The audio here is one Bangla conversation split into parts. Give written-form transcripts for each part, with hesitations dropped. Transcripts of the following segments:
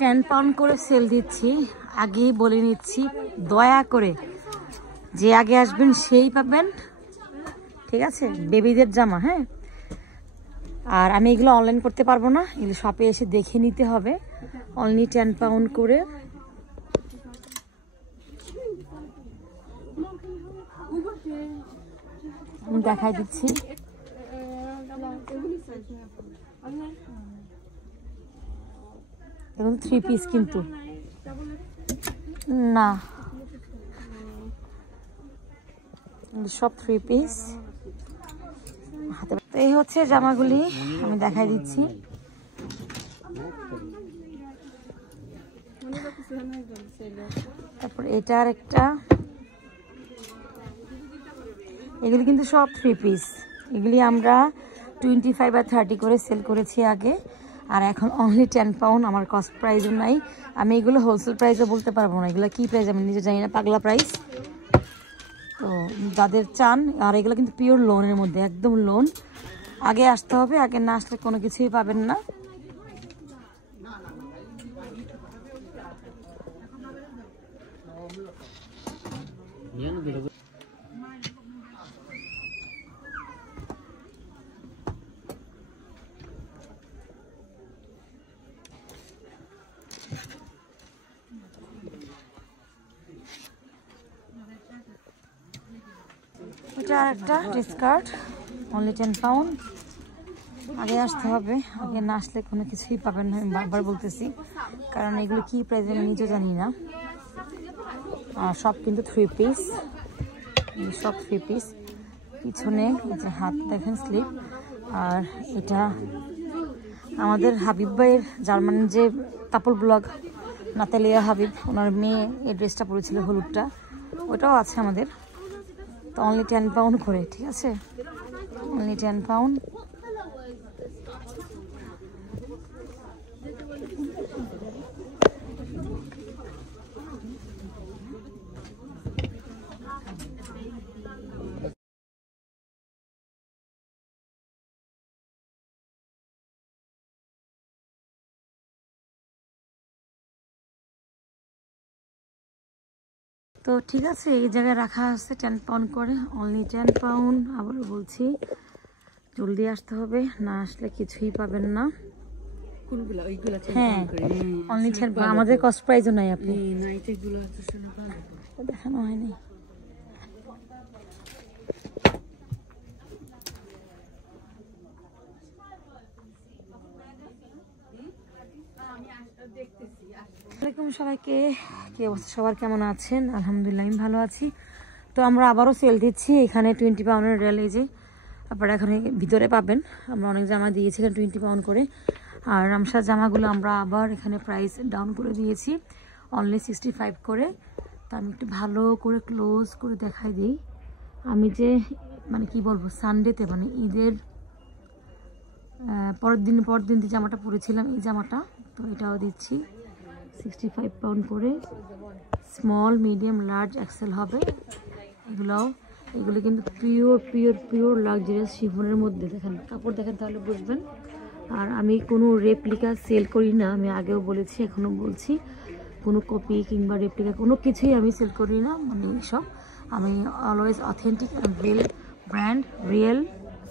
10 পাউন্ড করে সেল দিচ্ছি। আগেই বলে নিচ্ছি, দয়া করে যে আগে আসবেন সেই পাবেন, ঠিক আছে? বেবিদের জামা, হ্যাঁ। আর আমি এগুলো অনলাইন করতে পারবো না, এগুলো শপে এসে দেখে নিতে হবে। অনলি 10 পাউন্ড করে। আমি দেখাই দিচ্ছি। দেখুন 3 পিস কিন্তু না, সব 3 পিস হাতে। তো এই হচ্ছে জামাগুলি, আমি দেখাই দিচ্ছি। তারপর এটা আর একটা, এগুলি কিন্তু সব 3 পিস। এগুলি আমরা 25 আর 30 করে সেল করেছি আগে, আর এখন অনলি 10 পাউন্ড। আমার কস্ট প্রাইসও নাই, আমি এগুলো হোলসেল প্রাইসও বলতে পারবো না। এগুলো কী প্রাইস আমি নিজে জানি না, পাগলা প্রাইস। তো যাদের চান, আর এগুলো কিন্তু পিওর লোনের মধ্যে, একদম লোন। আগে আসতে হবে, আগে না আসলে কোনো কিছুই পাবেন না। এটা আর একটা ডিসকার্ড, অনলি 10 পাউন্ড। আগে আসতে হবে, আগে না আসলে কোনো কিছুই পাবেন না, আমি বারবার বলতেছি, কারণ এগুলো কি প্রাইস আমি নিজেও জানি না। আর সব কিন্তু 3 পিস, সব 3 পিস। পিছনে যে হাত দেখেন স্লিপ। আর এটা আমাদের হাবিব ভাইয়ের, জার্মানির যে কাপড় ব্লগ নাতালিয়া হাবিব, ওনার মেয়ে এই ড্রেসটা পরেছিল, হলুদটা, ওটাও আছে আমাদের। তো অনলি 10 পাউন্ড করে, ঠিক আছে? Only 10 pound. তো ঠিক আছে, এই জায়গায় রাখা আছে 10 পাউন্ড করে, অনলি 10 পাউন্ড। আবারও বলছি, জলদি আসতে হবে, না আসলে কিছুই পাবেন না। হ্যাঁ, অনলি 10 পাউন্ড, আমাদের কস্ট প্রাইসও নাই। আপনি দেখানো হয়নি। আসসালামু সবাইকে, কি অবস্থা সবার, কেমন আছেন? আলহামদুলিল্লাহ আমি ভালো আছি। তো আমরা আবারও সেল দিচ্ছি এখানে 20 পাউন্ডের রেল, এই যে আপনারা এখানে ভিতরে পাবেন। আমরা অনেক জামা দিয়েছি এখানে 20 পাউন্ড করে। আর রামসার জামাগুলো আমরা আবার এখানে প্রাইস ডাউন করে দিয়েছি, অনলি 65 করে। তা আমি একটু ভালো করে ক্লোজ করে দেখাই দিই। আমি যে মানে কি বলবো, সানডেতে মানে ঈদের পরের দিন যে জামাটা পরেছিলাম, এই জামাটা, তো এটাও দিচ্ছি 65 পাউন্ড করে। স্মল, মিডিয়াম, লার্জ, এক্সেল হবে এগুলো কিন্তু পিওর লাক্সারিয়াস শিফনের মধ্যে। দেখেন কাপড়, দেখেন তাহলে বুঝবেন। আর আমি কোনো রেপ্লিকা সেল করি না, আমি আগেও বলেছি, এখনও বলছি, কোনো কপি কিংবা রেপ্লিকা কোনো কিছুই আমি সেল করি না। মানে সব আমি always authentic and real brand, real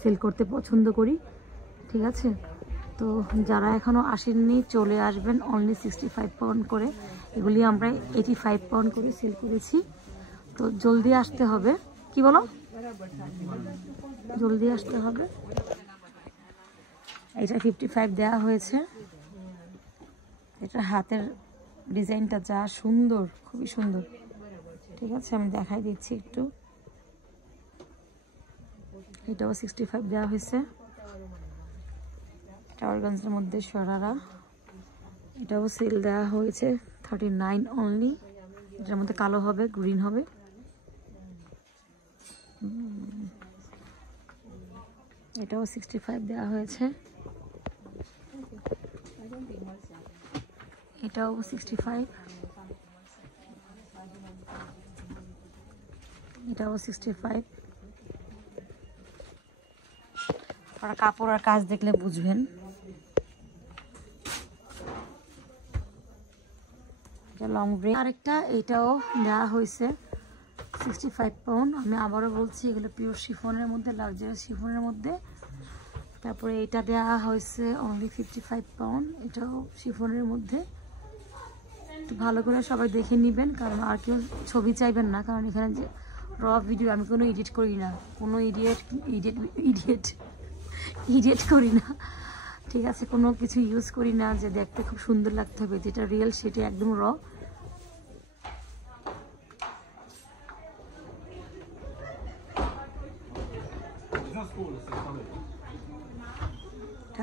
sell করতে পছন্দ করি, ঠিক আছে? তো যারা এখনও আসেননি চলে আসবেন, অনলি 65 পাউন্ড করে। এগুলি আমরা 85 পাউন্ড করে সেল করেছি। তো জলদি আসতে হবে। কি বলো? জলদি আসতে হবে। এটা 55 দেওয়া হয়েছে। এটা হাতের ডিজাইনটা যা সুন্দর, খুবই সুন্দর, ঠিক আছে? আমি দেখাই দিচ্ছি একটু। এটাও 65 দেওয়া হয়েছে। টাওয়ারগঞ্জের মধ্যে শরারা, এটাও সেল দেওয়া হয়েছে 39 অনলি। এটার মধ্যে কালো হবে, গ্রিন হবে। এটাও 65 দেওয়া হয়েছে। এটাও 65, এটাও 65। আপনারা কাপড় আর কাজ দেখলে বুঝবেন। এটা লং ব্রেক। আরেকটা এটাও দেওয়া হয়েছে 65 পাউন্ড। আমি আবারও বলছি এগুলো পিওর শিফনের মধ্যে, লাক্সারি শিফনের মধ্যে। তারপরে এটা দেওয়া হয়েছে অনলি 55 পাউন্ড, এটাও শিফনের মধ্যে। একটু ভালো করে সবাই দেখে নেবেন, কারণ আর কেউ ছবি চাইবেন না, কারণ এখানে যে র ভিডিও আমি কোনো এডিট করি না, কোনো ইডিয়েট করি না, ঠিক আছে? কোনো কিছু ইউজ করি না যে দেখতে খুব সুন্দর লাগতে হবে, যেটা রিয়েল সেটা একদম র।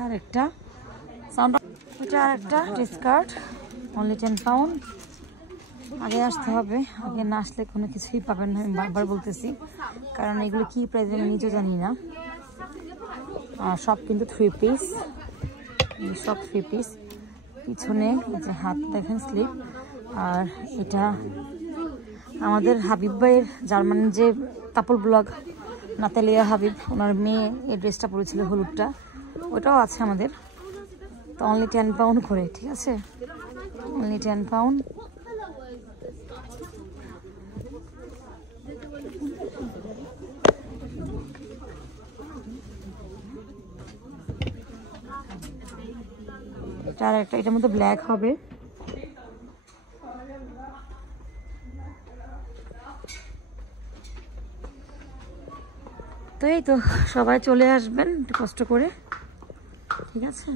আরেকটা সাউন্ড, এটা আরেকটা ডিসকার্ড অনলি 10 পাউন্ড। আগে আসতে হবে, আগে না আসলে কোনো কিছুই পাবেন না, আমি বারবার বলতেছি, কারণ এগুলো কি প্রাইস আমি নিজেও জানি না। আর সব কিন্তু 3 পিস, সব 3 পিস। পিছনে যে হাত দেখেন স্লিপ। আর এটা আমাদের হাবিব ভাইয়ের জার্মানির যে কাপল ব্লগ নাতালিয়া হাবিব, ওনার মেয়ে এই ড্রেসটা পরেছিল হলুদটা, ওটাও আছে আমাদের। তো অনলি 10 পাউন্ড করে, ঠিক আছে? Only 10 pound. আর একটা এটার মধ্যে ব্ল্যাক হবে। তো এই তো সবাই চলে আসবেন একটু কষ্ট করে, ঠিক আছে?